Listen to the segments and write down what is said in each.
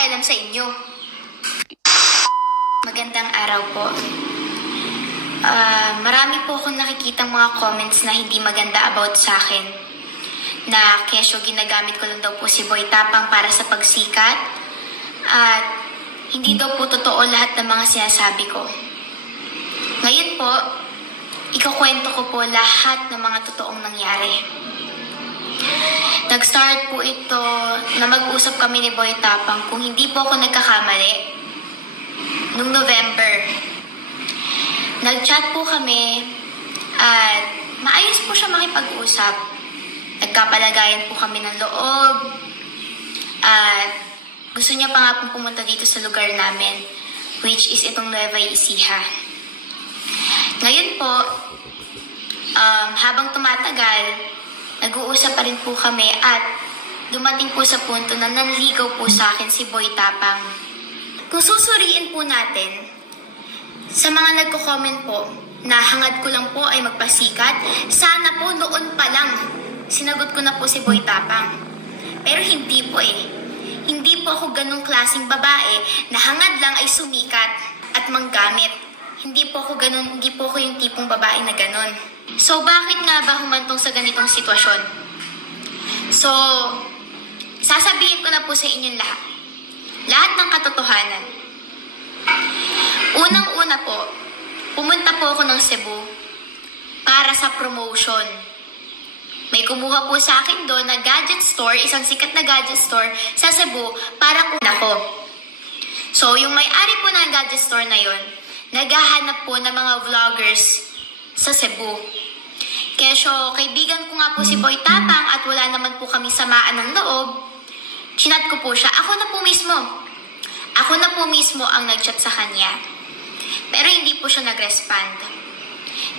pakialam sa inyo. Magandang araw po. Marami po akong nakikitang mga comments na hindi maganda about sa akin. Na kesyo ginagamit ko lang daw po si Boy Tapang para sa pagsikat. At hindi daw po totoo lahat ng mga sinasabi ko. Ngayon po, ikukwento ko po lahat ng mga totoong nangyari. Nag-start po ito na mag-usap kami ni Boy Tapang kung hindi po ako nagkakamali noong November. Nag-chat po kami at maayos po siya makipag-usap. Nagkapalagayan po kami ng loob at gusto niya pa nga pong pumunta dito sa lugar namin, which is itong Nueva Ecija. Ngayon po, habang tumatagal, nag-uusap pa rin po kami at dumating po sa punto na nanligaw po sa akin si Boy Tapang. Kung susuriin po natin, sa mga nagko-comment po na hangad ko lang po ay magpasikat, sana po noon pa lang sinagot ko na po si Boy Tapang. Pero hindi po eh. Hindi po ako ganong klaseng babae na hangad lang ay sumikat at manggamit. Hindi po ako ganon, hindi po ako yung tipong babae na ganon. So, bakit nga ba humantong sa ganitong sitwasyon? So, sasabihin ko na po sa inyong lahat. Lahat ng katotohanan. Unang-una po, pumunta po ako ng Cebu para sa promotion. May kumuha po sa akin doon na gadget store, isang sikat na gadget store sa Cebu para kunin ako. So, yung may-ari po ng gadget store na yon, naghahanap po ng mga vloggers sa Cebu. Kesyo, kaibigan ko nga po si Boy Tapang at wala naman po kami samaan ng loob. Chinat ko po siya. Ako na po mismo ang nag-chat sa kanya. Pero hindi po siya nag-respond.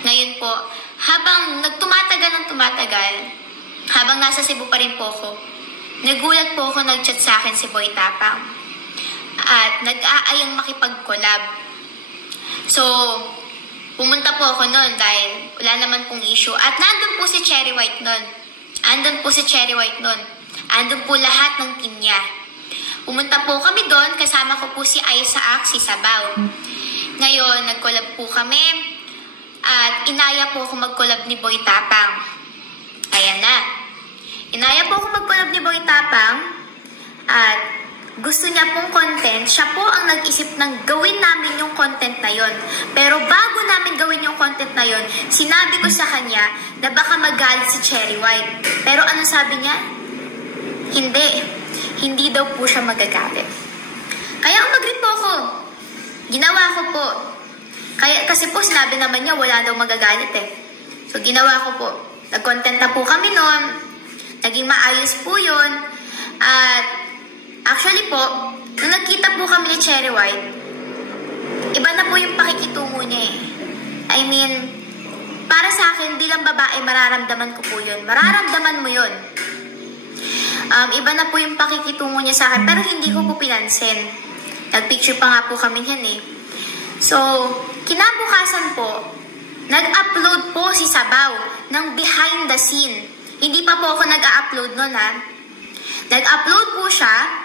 Ngayon po, habang tumatagal, habang nasa Cebu pa rin po ako, nagulat po ako nag-chat sa akin si Boy Tapang. At nag-aayang makipag-collab. So, pumunta po ako noon dahil wala naman pong issue. At nandun po si Cherry White noon. Andun po lahat ng team niya. Pumunta po kami doon, kasama ko po si Isaac, si Sabaw. Ngayon, nag-collab po kami at inaya po ako mag-collab ni Boy Tapang. Ayan na. Inaya po ako mag-collab ni Boy Tapang at gusto niya pong content, siya po ang nag-isip ng gawin namin yung content na yon. Pero bago namin gawin yung content na yon, sinabi ko sa kanya na baka magalit si Cherry White. Pero anong sabi niya? Hindi daw po siya magagalit. Kaya umagrit po ako. Ginawa ko po. Kasi po sinabi naman niya wala daw magagalit eh. So ginawa ko po. Nag-content na po kami noon. Naging maayos po yun. At actually po, nung nagkita po kami ni Cherry White, iba na po yung pakikitungo niya eh. I mean, para sa akin, bilang babae, mararamdaman ko po yun. Mararamdaman mo yun. Iba na po yung pakikitungo niya sa akin, pero hindi ko po pinansin. Nag-picture pa nga po kami yan eh. So, kinabukasan po, nag-upload po si Sabaw ng behind the scene. Hindi pa po ako nag-upload nun ha. Nag-upload po siya.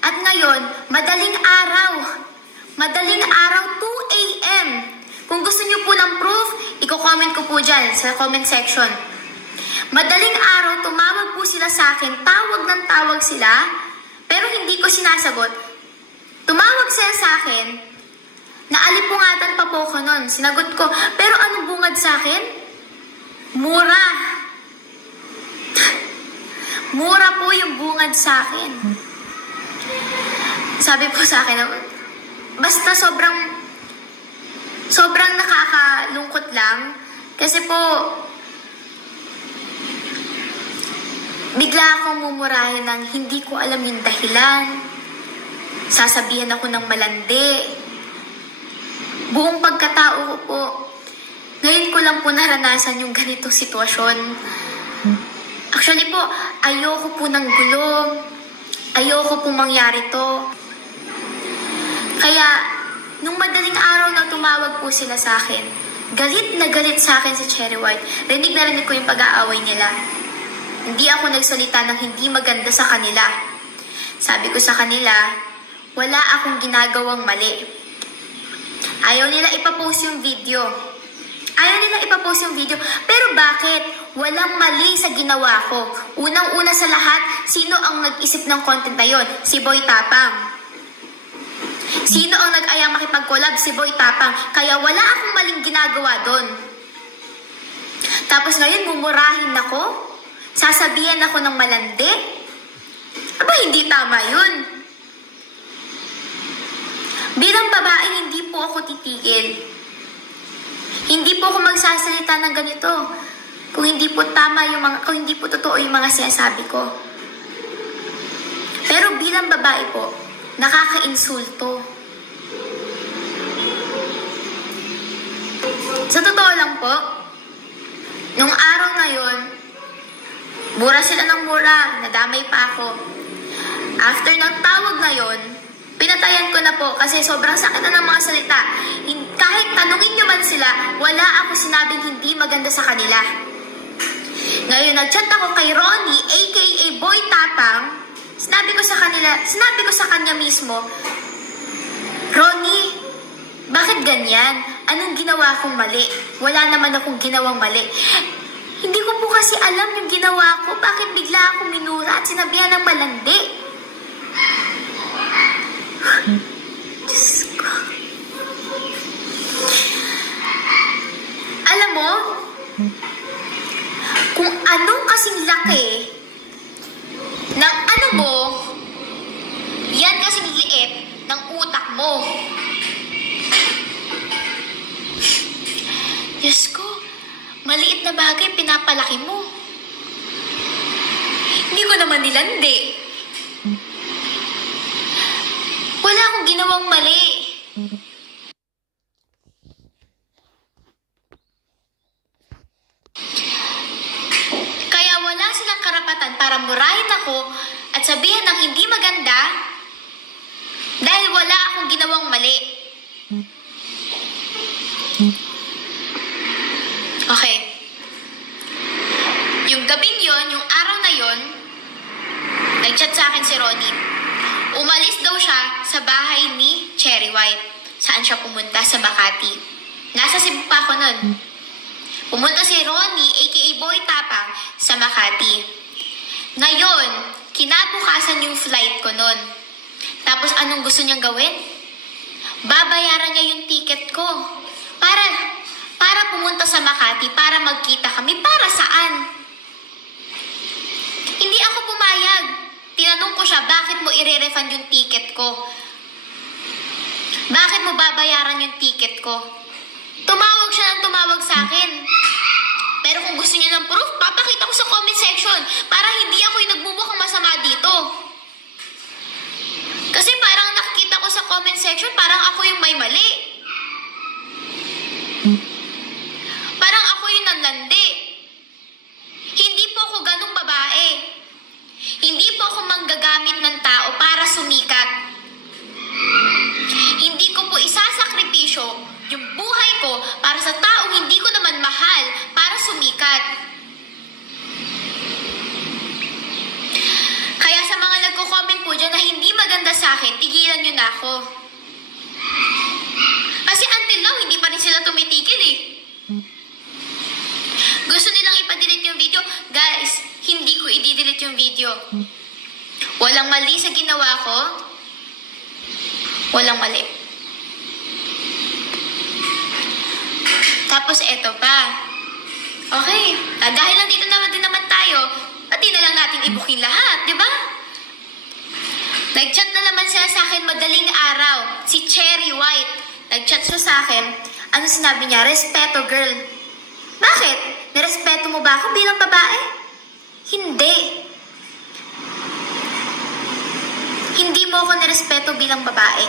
At ngayon, madaling araw, 2 a.m. Kung gusto niyo po ng proof, i-comment ko po dyan sa comment section. Madaling araw, tumawag po sila sa akin, tawag ng tawag sila, pero hindi ko sinasagot. Tumawag sila sa akin, naalipungatan pa po ako nun. Sinagot ko, pero ano bungad sa akin? Mura. Mura po yung bungad sa akin. Sabi po sa akin, basta sobrang nakakalungkot lang. Kasi po, bigla akong mumurahin ng hindi ko alam yung dahilan. Sasabihan ako ng malandi. Buong pagkatao ko po, ngayon ko lang po naranasan yung ganitong sitwasyon. Actually po, ayoko po ng gulo. Ayoko po mangyari to. Kaya, nung madaling araw na tumawag po sila sa akin, galit na galit sa akin si Cherry White. Rinig na rinig ko yung pag-aaway nila. Hindi ako nagsalita ng hindi maganda sa kanila. Sabi ko sa kanila, wala akong ginagawang mali. Ayaw nila ipapost yung video. Pero bakit? Walang mali sa ginawa ko. Unang-una sa lahat, sino ang nag-isip ng content na yon? Si Boy Tapang. Sino ang nag-ayang makipag-collab? Si Boy Tapang. Kaya wala akong maling ginagawa doon. Tapos ngayon, mumurahin ako? Sasabihan ako ng malandi? Aba, hindi tama yun. Bilang babae, hindi po ako titigil. Hindi po ako magsasalita ng ganito. Kung hindi po totoo yung mga sinasabi ko. Pero bilang babae po, nakaka-insulto. Sa totoo lang po, nung araw na yon, mura sila ng mura, nadamay pa ako. After ng tawag na yon, pinatayan ko na po kasi sobrang sakit na ng mga salita. Kahit tanungin nyo man sila, wala ako sinabing hindi maganda sa kanila. Ngayon, nag-chat ako kay Ronnie, aka Boy Tapang. Sinabi ko sa kanya mismo, Ronnie, bakit ganyan? Anong ginawa kong mali? Wala naman akong ginawang mali. Hindi ko po kasi alam yung ginawa ko. Bakit bigla akong minura at sinabihan ng malandi? Diyos ko. Alam mo, kung anong kasing laki ng ano mo, yan kasing liit ng utak mo. Diyos ko, maliit na bagay pinapalaki mo. Hindi ko naman nilandi. Wala akong ginawang mali. Kaya wala silang karapatan para murahin ako at sabihin ng hindi maganda dahil wala akong ginawang mali. Okay. Yung gabing yon, yung araw na yon, nag-chat sa akin si Ronnie. Umalis daw siya sa bahay ni Cherry White. Saan siya pumunta? Sa Makati. Nasa Cebu pa ako nun. Pumunta si Ronnie, aka Boy Tapang, sa Makati. Ngayon, kinabukasan yung flight ko nun. Tapos anong gusto niyang gawin? Babayaran niya yung ticket ko. Para pumunta sa Makati, para magkita kami. Para saan? Hindi ako pumayag. Tinanong ko siya, bakit mo i-refund yung ticket ko? Bakit mo babayaran yung ticket ko? Tumawag siya ng tumawag sa akin. Pero kung gusto niya ng proof, papakita ko sa comment section para hindi ako yung nagmumukhang masama dito. Kasi parang nakikita ko sa comment section, parang ako yung may mali. Parang ako yung nanlandi. Hindi po ako ganung babae. Hindi po ako manggagamit ng tao para sumikat. Hindi ko po isasakripisyo yung buhay ko para sa taong hindi ko naman mahal para sumikat. Kaya sa mga nagko-comment po dyan na hindi maganda sa akin, tigilan nyo na ako. Kasi until now, hindi pa rin sila tumitigil eh. Gusto nilang ipa-delete yung video? Guys, hindi ko i-delete yung video. Walang mali sa ginawa ko. Walang mali. Tapos eto pa. Okay, dahil nandito naman din naman tayo, pati na lang natin ibukin lahat, di ba? Nag-chat na naman siya sa akin madaling araw, si Cherry White. Nag-chat siya sa akin, ano sinabi niya? Respeto, girl. Bakit? Nirespeto mo ba ako bilang babae? Hindi. Hindi mo ako nirespeto bilang babae.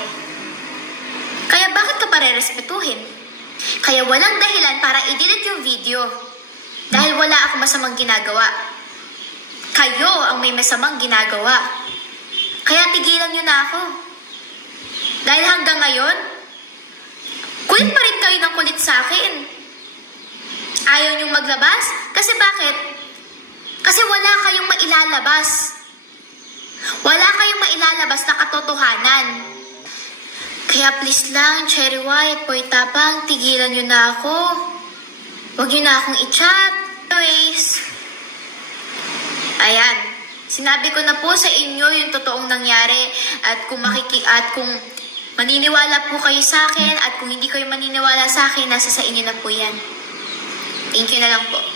Kaya bakit ka pa re-respetuhin? Kaya walang dahilan para i-delete yung video. Dahil wala akong masamang ginagawa. Kayo ang may masamang ginagawa. Kaya tigilan nyo na ako. Dahil hanggang ngayon, kulit pa rin kayo ng kulit sa akin. Ayaw nyong maglabas? Kasi bakit? Kasi wala kayong mailalabas. Wala kayong mailalabas na katotohanan. Kaya please lang, Cherry White, Boy Tapang, tigilan nyo na ako. Huwag nyo na akong i-chat. Anyways, ayan, sinabi ko na po sa inyo yung totoong nangyari at kung maniniwala po kayo sa akin at kung hindi kayo maniniwala sa akin, nasa sa inyo na po yan. Thank you na lang po.